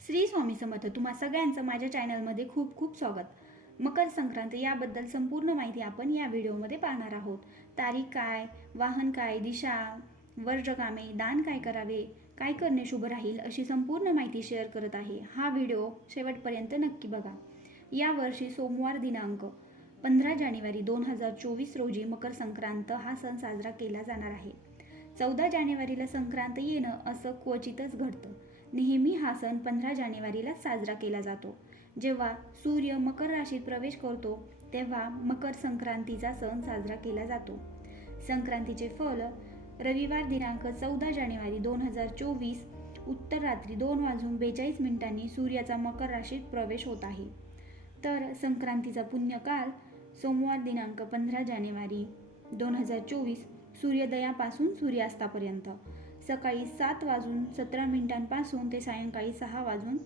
श्री स्वामी समर्थ तुम्हा सगळ्यांचं माझ्या चॅनलमध्ये खूप खूप स्वागत. मकर संक्रांत याबद्दल संपूर्ण माहिती आपण या व्हिडिओमध्ये पाहणार आहोत. तारीख काय वाहन काय दिशा वर्जकामे दान काय करावे काय करणे शुभ राहील अशी संपूर्ण माहिती शेअर करत आहे. हा व्हिडिओ शेवटपर्यंत नक्की बघा. यावर्षी सोमवार दिनांक पंधरा जानेवारी दोन हजार चोवीस रोजी मकर संक्रांत हा सण साजरा केला जाणार आहे. चौदा जानेवारीला संक्रांत येणं असं क्वचितच घडतं. नेहमी हा सण पंधरा जानेवारीला साजरा केला जातो. जेव्हा सूर्य मकर राशीत प्रवेश करतो तेव्हा मकर संक्रांतीचा सण साजरा केला जातो. संक्रांतीचे फल रविवार दिनांक चौदा जानेवारी दोन हजार चोवीस उत्तर रात्री दोन वाजून बेचाळीस मिनिटांनी सूर्याचा मकर राशीत प्रवेश होत आहे. तर संक्रांतीचा पुण्यकाल सोमवार दिनांक पंधरा जानेवारी दोन हजार चोवीस सूर्योदयापासून सूर्यास्तापर्यंत. सकाळी सात वाजून सतरा मिनिटांपासून ते सायंकाळी सहा वाजून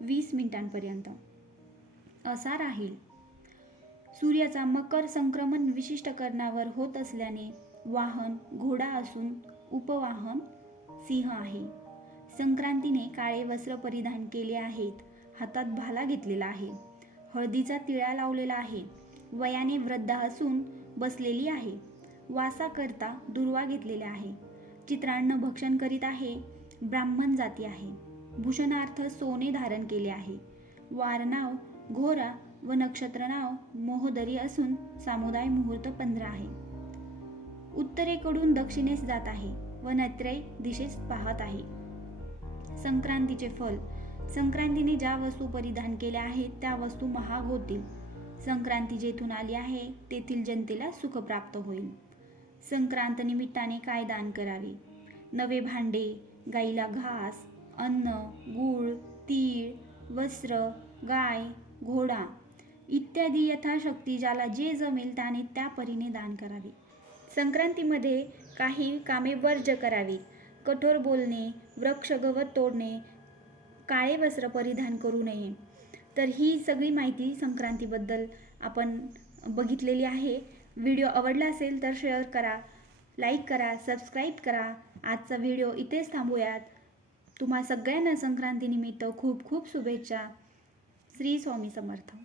वीस मिनिटांपर्यंत. असा राहील. सूर्याचा मकर संक्रमण विशिष्ट कर्णावर होत असल्याने वाहन घोडा असून उपवाहन सिंह आहे. संक्रांतीने काळे वस्त्र परिधान केले आहेत हातात भाला घेतलेला आहे हळदीचा तिळा लावलेला आहे वयाने वृद्ध असून बसलेली आहे वासाकरता दुर्वा घेतलेला आहे. चित्रान्न भक्षण करीत आहे. ब्राह्मण जाती आहे. भूषणार्थ सोने धारण केले आहे. वारनाव घोरा व नक्षत्र नाव मोहोदरी असून सामुदाय मुहूर्त पंधरा आहे. उत्तरेकडून दक्षिणेस जात आहे व नैत्रेय दिशेस पाहत आहे. संक्रांतीचे फल. संक्रांतीने ज्या वस्तू परिधान केल्या आहेत त्या वस्तू महाग होतील. संक्रांती जेथून आली आहे तेथील जनतेला सुख प्राप्त होईल. संक्रांत निमित्ताने काय दान करावे? नवे भांडे गाईला घास अन्न गूळ तीळ वस्त्र गाय घोडा इत्यादी यथाशक्ती ज्याला जे जमेल त्याने त्या परीने दान करावे. संक्रांतीमध्ये काही कामे वर्ज करावी. कठोर बोलणे वृक्ष गवत तोडणे काळे वस्त्र परिधान करू नये. तर ही सगळी माहिती संक्रांतीबद्दल आपण बघितलेली आहे. व्हिडिओ आवडला असेल तर शेअर करा लाईक करा सबस्क्राईब करा. आजचा व्हिडिओ इथेच थांबूयात. तुम्हा सगळ्यांना संक्रांतीनिमित्त खूप खूप शुभेच्छा. श्री स्वामी समर्थ.